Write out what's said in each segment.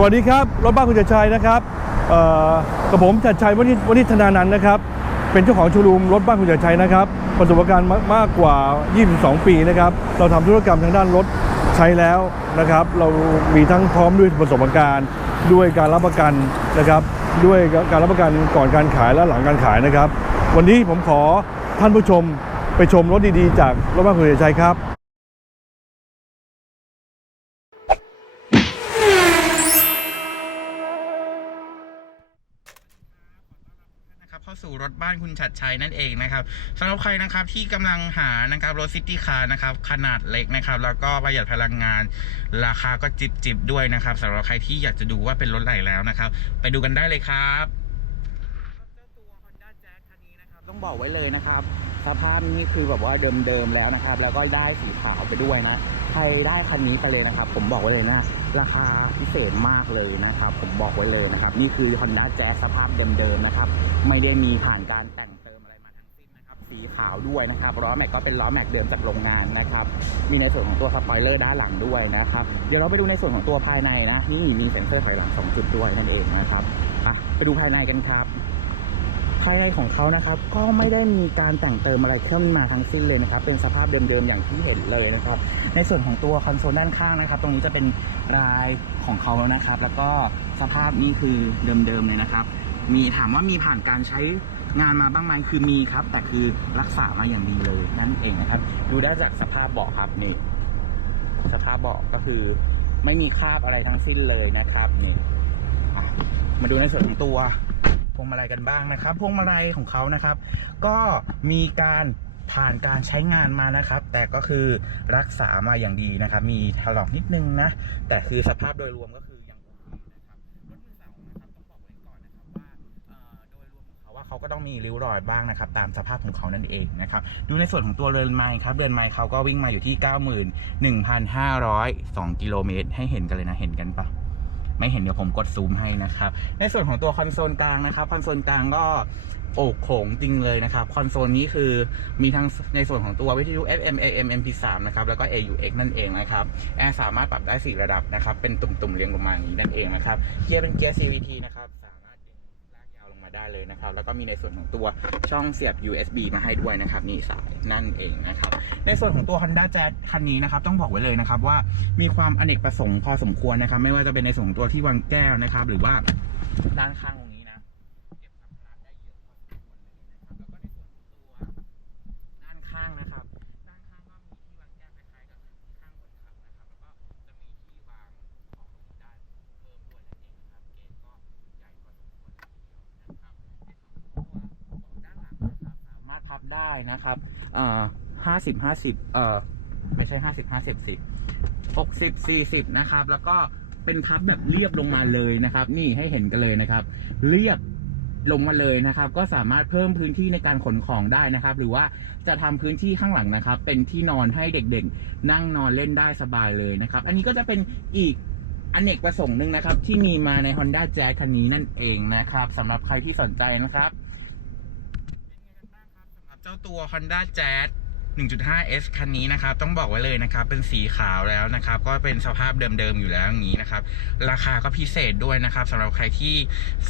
สวัสดีครับ รถบ้านคุณจัดชัยนะครับกับผมจัดชัยวณิชวณิชธนานันท์นะครับ เป็นเจ้าของโชว์รูมรถบ้านคุณจัดชัยนะครับ ประสบการณ์มากกว่า 22 ปีนะครับ เราทำธุรกรรมทางด้านรถใช้แล้วนะครับ เรามีทั้งพร้อมด้วยประสบการณ์ ด้วยการรับประกันนะครับ ด้วยการรับประกันก่อนการขายและหลังการขายนะครับ วันนี้ผมขอท่านผู้ชมไปชมรถดีๆ จากรถบ้านคุณจัดชัยครับ เข้าสู่รถบ้านคุณชัดชัยนั่นเองนะครับสำหรับใครนะครับที่กำลังหานะครับรถซิตี้คาร์นะครับขนาดเล็กนะครับแล้วก็ประหยัดพลังงาน ราคาก็จิบจิบด้วยนะครับสำหรับใครที่อยากจะดูว่าเป็นรถไหนแล้วนะครับ ไปดูกันได้เลยครับเจ้าตัว Honda Jazz คันนี้นะครับต้องบอกไว้เลยนะครับ สภาพนี่คือแบบว่าเดิมๆแล้วนะครับ แล้วก็ได้สีขาวไปด้วยนะ ใครได้คันนี้ไปเลยนะครับ ผมบอกไว้เลยนะราคาพิเศษมากเลยนะครับ ผมบอกไว้เลยนะครับ นี่คือ Honda Jazz สภาพเดิมๆนะครับ ไม่ได้มีผ่านการแต่งเติมอะไรมาทั้งสิ้นนะครับ สีขาวด้วยนะครับล้อแม็กก็เป็นล้อแม็กเดิมจากโรงงานนะครับ มีในส่วนของตัวสปอยเลอร์ด้านหลังด้วยนะครับ เดี๋ยวเราไปดูในส่วนของตัวภายในนะ นี่มีเซ็นเซอร์ถอยหลังสองจุดด้วยนั่นเองนะครับไปดูภายในกันครับ ภายในของเขานะครับ ก็ไม่ได้มีการแต่งเติมอะไรเครื่องมาทั้งสิ้นเลยนะครับ เป็นสภาพเดิมๆอย่างที่เห็นเลยนะครับ ในส่วนของตัวคอนโซลด้านข้างนะครับ ตรงนี้จะเป็นรายของเขาแล้วนะครับ แล้วก็สภาพนี้คือเดิมๆเลยนะครับ มีถามว่ามีผ่านการใช้งานมาบ้างไหมคือมีครับ แต่คือรักษามาอย่างดีเลยนั่นเองนะครับ ดูได้จากสภาพเบาะครับนี่ สภาพเบาะก็คือไม่มีคราบอะไรทั้งสิ้นเลยนะครับนี่มาดูในส่วนของตัว วงมาลัยกันบ้างนะครับ พวงมาลัยของเขานะครับ ก็มีการผ่านการใช้งานมานะครับ แต่ก็คือรักษามาอย่างดีนะครับ มีถลอกนิดนึงนะ แต่คือสภาพโดยรวมก็คือยังโอเคนะครับรถมือสองนะครับต้องบอกไว้ก่อนนะครับว่าโดยรวมของเขาว่าเขาก็ต้องมีริ้วรอยบ้างนะครับ ตามสภาพของเขานั่นเองนะครับ ดูในส่วนของตัวเรือนไม้ครับเรือนไม้เขาก็วิ่งมาอยู่ที่ 91,502กิโลเมตรให้เห็นกันเลยนะเห็นกันปะ ไม่เห็นเดี๋ยวผมกดซูมให้นะครับ ในส่วนของตัวคอนโซลกลางนะครับคอนโซลกลางก็โอกโขงจริงเลยนะครับ คอนโซลนี้คือมีทั้งในส่วนของตัววิทยุ FM AM MP3 นะครับ แล้วก็ AUX นั่นเองนะครับ แอร์สามารถปรับได้ 4 ระดับนะครับ เป็นตุ่มๆเรียงลงมาณนี้นั่นเองนะครับ เกียร์เป็นเกียร์ CVT นะครับ เลยนะครับ แล้วก็มีในส่วนของตัวช่องเสียบ USB มาให้ด้วยนะครับ นี่สายนั่นเองนะครับ ในส่วนของตัว Honda Jazz คันนี้นะครับ ต้องบอกไว้เลยนะครับว่ามีความอเนกประสงค์พอสมควรนะครับ ไม่ว่าจะเป็นในส่วนของตัวที่วางแก้วนะครับ หรือว่าด้านข้าง ได้นะครับเอ่อห้าสิบห้าสิบเอ่อไม่ใช่ห้าสิบห้าสิบสิบหกสิบสี่สิบนะครับ แล้วก็เป็นพับแบบเรียบลงมาเลยนะครับ นี่ให้เห็นกันเลยนะครับ เรียบลงมาเลยนะครับ ก็สามารถเพิ่มพื้นที่ในการขนของได้นะครับ หรือว่าจะทำพื้นที่ข้างหลังนะครับ เป็นที่นอนให้เด็กๆ นั่งนอนเล่นได้สบายเลยนะครับ อันนี้ก็จะเป็นอีกอนเนกประสงค์หนึ่งนะครับ ที่มีมาใน Honda Jazz คันนี้นั่นเองนะครับสำหรับใครที่สนใจนะครับ จ้าตัว Honda Jazz 1.5S คันนี้นะครับต้องบอกไว้เลยนะครับเป็นสีขาวแล้วนะครับก็เป็นสภาพเดิมๆอยู่แล้วอย่างนี้นะครับราคาก็พิเศษด้วยนะครับสำหรับใครที่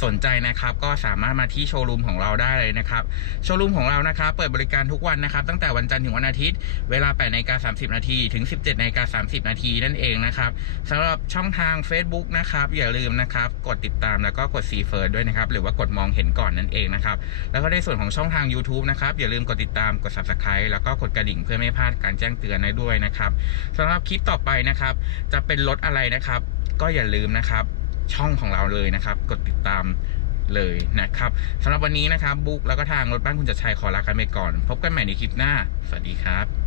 สนใจนะครับก็สามารถมาที่โชว์รูมของเราได้เลยนะครับโชว์รูมของเรานะครับเปิดบริการทุกวันนะครับตั้งแต่วันจันทร์ถึงวันอาทิตย์ เวลา8นาฬิกา30 นาทีถึง 17นาฬิกา30 นาทีนั่นเองนะครับสำหรับช่องทาง Facebook นะครับอย่าลืมนะครับกดติดตามแล้วก็กดซีเฟิร์ด้วยนะครับหรือว่ากดมองเห็นก่อนนั่นเองนะครับแล้วก็ในส่วนของช่องทาง YouTube นะครับอย่าลืมกดติดตามกด Subscribe แล้วก็กดระดิ่งเพื่อไม่พลาดการแจ้งเตือนได้ด้วยนะครับสำหรับคลิปต่อไปนะครับ จะเป็นรถอะไรนะครับ ก็อย่าลืมนะครับ ช่องของเราเลยนะครับ กดติดตามเลยนะครับสำหรับวันนี้นะครับบุ๊กแล้วก็ทางรถบ้านคุณจัดชัยขอลากันไปก่อน พบกันใหม่ในคลิปหน้า สวัสดีครับ